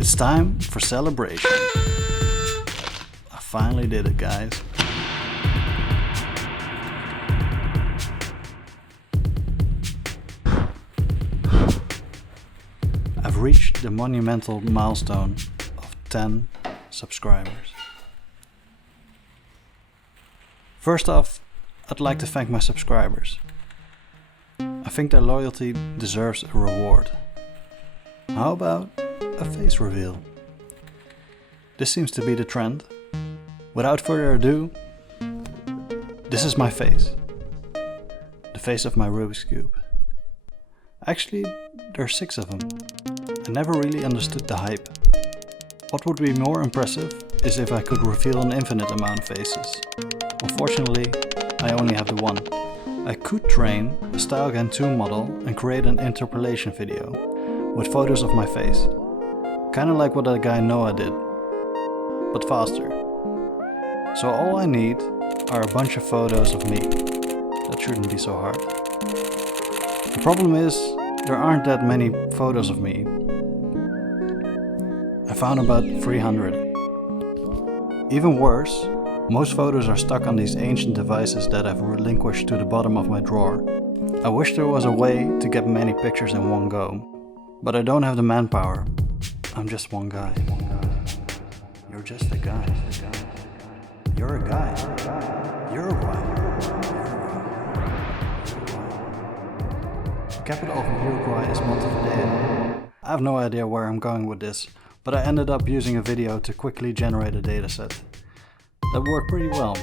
It's time for celebration. I finally did it, guys. I've reached the monumental milestone of 10 subscribers. First off, I'd like to thank my subscribers. I think their loyalty deserves a reward. How about a face reveal? This seems to be the trend. Without further ado, this is my face. The face of my Rubik's Cube. Actually, there are 6 of them. I never really understood the hype. What would be more impressive is if I could reveal an infinite amount of faces. Unfortunately, I only have the one. I could train a StyleGAN 2 model and create an interpolation video with photos of my face. Kinda like what that guy Noah did, but faster. So all I need are a bunch of photos of me. That shouldn't be so hard. The problem is, there aren't that many photos of me. I found about 300. Even worse, most photos are stuck on these ancient devices that I've relinquished to the bottom of my drawer. I wish there was a way to get many pictures in one go, but I don't have the manpower. I'm just one guy. You're just a guy. You're a guy. You're a guy. The capital of Uruguay is Montevideo. I have no idea where I'm going with this, but I ended up using a video to quickly generate a dataset. That worked pretty well.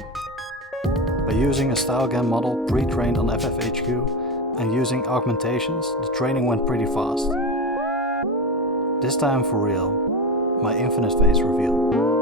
By using a StyleGAN model pre-trained on FFHQ and using augmentations, the training went pretty fast. This time for real, my infinite face reveal.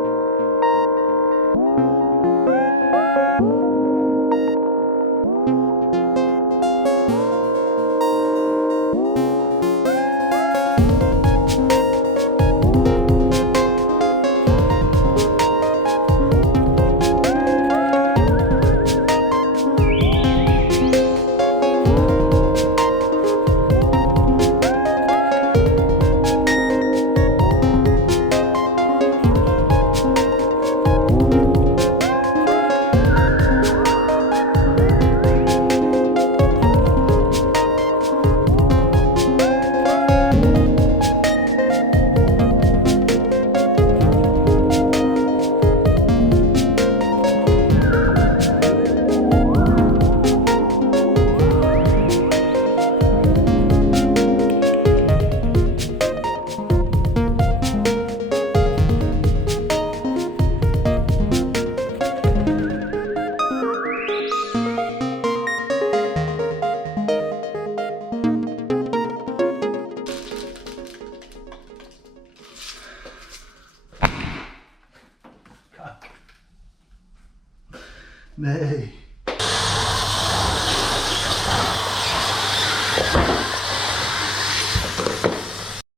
Nee.